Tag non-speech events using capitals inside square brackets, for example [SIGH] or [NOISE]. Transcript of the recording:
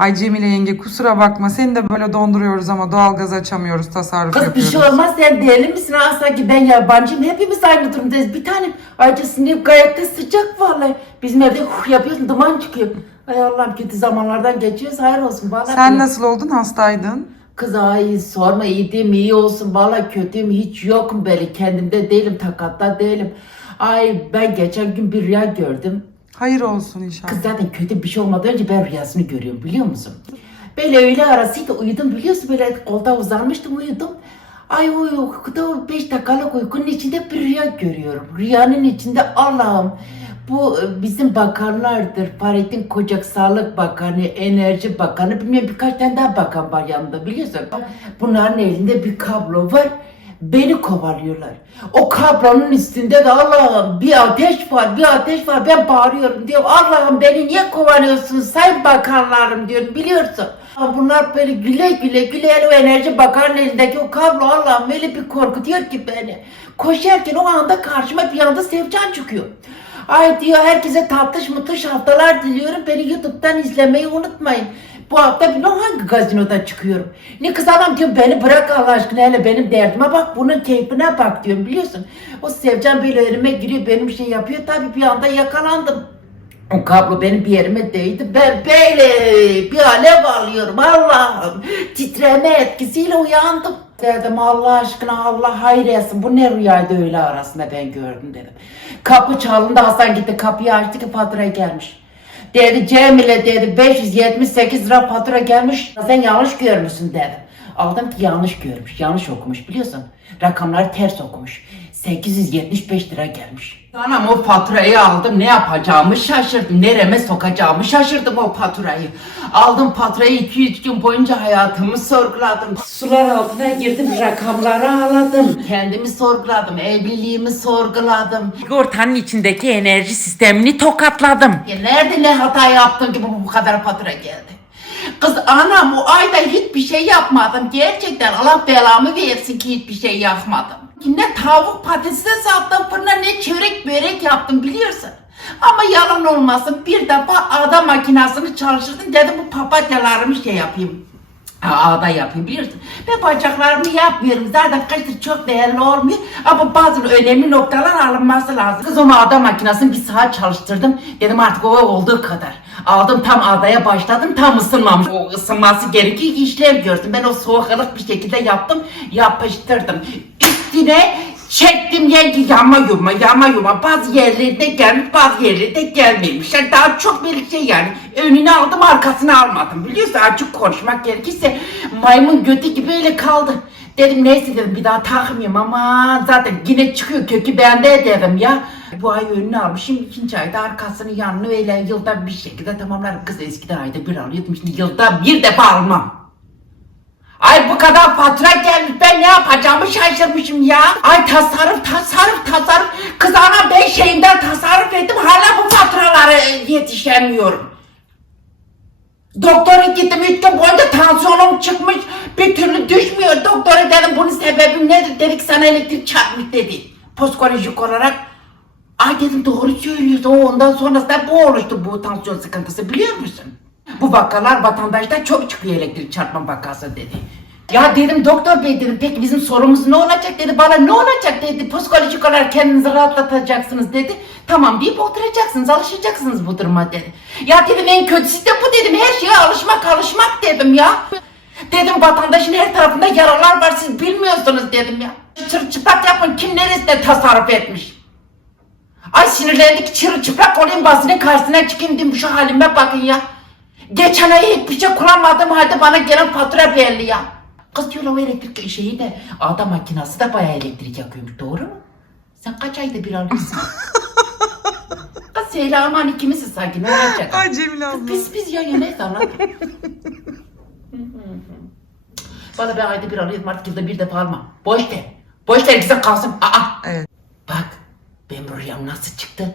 Ay Cemile yenge kusura bakma seni de böyle donduruyoruz ama doğalgaz açamıyoruz tasarruf Kız bir yapıyoruz. şey olmaz sen deli misin? Ha sanki ben yabancıyım hepimiz aynı durumdayız. Bir tanem ayrıca sinir gayet de sıcak vallahi. Bizim evde huh yapıyorsun duman çıkıyor. Ay Allah'ım kötü zamanlardan geçiyoruz hayır olsun. Vallahi Sen nasıl oldun hastaydın? Kız ay sorma iyiydim iyi olsun. Vallahi kötüyüm hiç yokum böyle kendimde değilim takatta değilim. Ay ben geçen gün bir rüya gördüm Hayır olsun inşallah. Kız zaten kötü bir şey olmadan önce ben rüyasını görüyorum biliyor musun? Böyle öğle arasıydı uyudum biliyorsun böyle koltuğa uzanmıştım uyudum. Ay uykuda 5 dakikalık uykunun içinde bir rüya görüyorum. Rüyanın içinde Allah'ım bu e, bizim bakanlardır. Fahrettin Kocak Sağlık Bakanı, Enerji Bakanı bilmem birkaç tane daha bakan var yanında biliyorsun. Bunların elinde bir kablo var. Beni kovalıyorlar. O kablonun üstünde de Allah'ım bir ateş var, bir ateş var. Ben bağırıyorum diyor. Allah'ım beni niye kovalıyorsun sayın bakanlarım diyorum biliyorsun. Bunlar böyle güle güle güle o enerji bakanın elindeki o kablo Allah'ım öyle bir korkutuyor ki beni. Koşarken o anda karşıma bir anda Sevcan çıkıyor. Ay diyor herkese tatlış mutluş haftalar diliyorum. Beni YouTube'dan izlemeyi unutmayın. Bu hafta bilmem hangi gazinoda çıkıyorum. Ne kız adam diyor beni bırak Allah aşkına hele benim derdime bak bunun keyfine bak diyorum biliyorsun. O Sevcan böyle önüme giriyor benim şey yapıyor tabii bir anda yakalandım. O kablo benim bir yerime değdi. Ben böyle bir alev alıyorum Allah'ım. Titreme etkisiyle uyandım. Dedim Allah aşkına Allah hayır etsin. Bu ne rüyaydı öyle arasında ben gördüm dedim. Kapı çalındı Hasan gitti kapıyı açtı ki fatura gelmiş. Dedi Cemile dedi 578 lira fatura gelmiş. Sen yanlış görmüşsün dedim. Aldım ki yanlış görmüş, yanlış okumuş biliyorsun. Rakamları ters okumuş. 875 lira gelmiş. Anam o faturayı aldım ne yapacağımı şaşırdım. Nereme sokacağımı şaşırdım o faturayı. Aldım faturayı 200 gün boyunca hayatımı sorguladım. Sular altına girdim rakamları ağladım. Kendimi sorguladım, evliliğimi sorguladım. Sigortanın içindeki enerji sistemini tokatladım. Ya nerede ne hata yaptım ki bu, bu kadar fatura geldi? Kız anam o ayda hiçbir şey yapmadım. Gerçekten Allah belamı versin ki hiçbir şey yapmadım. Ne tavuk patatesi sattım fırına ne çörek börek yaptım biliyorsun. Ama yalan olmasın bir defa ağda makinesini çalıştırdım dedim bu papatyalarımı şey yapayım. Ağda yapayım biliyorsun. Ben bacaklarımı yapmıyorum. Zaten kıştır çok değerli olmuyor. Ama bazı önemli noktalar alınması lazım. Kız onu ağda makinesini bir saat çalıştırdım. Dedim artık o olduğu kadar. Aldım tam ağdaya başladım. Tam ısınmamış. O ısınması gerekiyor ki işlev görsün. Ben o soğuk ılık bir şekilde yaptım. Yapıştırdım. Üstüne çektim yenge yama yuma yama yuma bazı yerlerinde gelmiş bazı yerlerinde gelmemiş. Yani daha çok bir şey yani. Önünü aldım arkasını almadım. Biliyorsun açık konuşmak gerekirse maymun götü gibi öyle kaldı. Dedim neyse dedim bir daha takmıyorum ama zaten yine çıkıyor kökü bende dedim ya. Bu ay önünü almışım ikinci ayda arkasını yanını öyle yılda bir şekilde tamamlarım. Kız eskiden ayda bir alıyordum şimdi yılda bir defa almam. Ay bu kadar fatura gelmiş ben ne yapacağımı şaşırmışım ya. Ay tasarruf tasarruf tasarruf. Kız ana ben şeyinden tasarruf ettim hala bu faturalara yetişemiyorum. Doktora gittim üç gün boyunca tansiyonum çıkmış bir türlü düşmüyor. Doktora dedim bunun sebebi nedir dedik sana elektrik çarpmış dedi. Psikolojik olarak dedim doğru söylüyorsun. Ondan sonrasında bu oluştu bu tansiyon sıkıntısı biliyor musun? Bu vakalar vatandaşta çok çıkıyor elektrik çarpma vakası dedi. Ya dedim doktor bey dedim peki bizim sorumuz ne olacak dedi bana ne olacak dedi psikolojik olarak kendinizi rahatlatacaksınız dedi. Tamam deyip oturacaksınız alışacaksınız bu duruma dedi. Ya dedim en kötüsü de bu dedim her şeye alışmak alışmak dedim ya. Dedim vatandaşın her tarafında yaralar var siz bilmiyorsunuz dedim ya. Çırçıplak yapın kim neresinde tasarruf etmiş. Ay sinirlendik çırılçıplak olayım basının karşısına çıkayım dedim şu halime bakın ya. Geçen ay hiçbir şey kullanmadığım halde bana gelen fatura belli ya. Kız diyor o elektrik şeyi de ağda makinası da bayağı elektrik yakıyormuş doğru mu? Sen kaç ayda bir alıyorsun? [LAUGHS] Kız söyle aman ikimiziz sanki ne olacak? Ay Cemile abla. Biz biz ya neyse anlat. [LAUGHS] Valla ben ayda bir alıyorum artık yılda bir defa almam. Boş ver. Boş ver bize kalsın. Aa. Evet. Bu rüyam nasıl çıktı?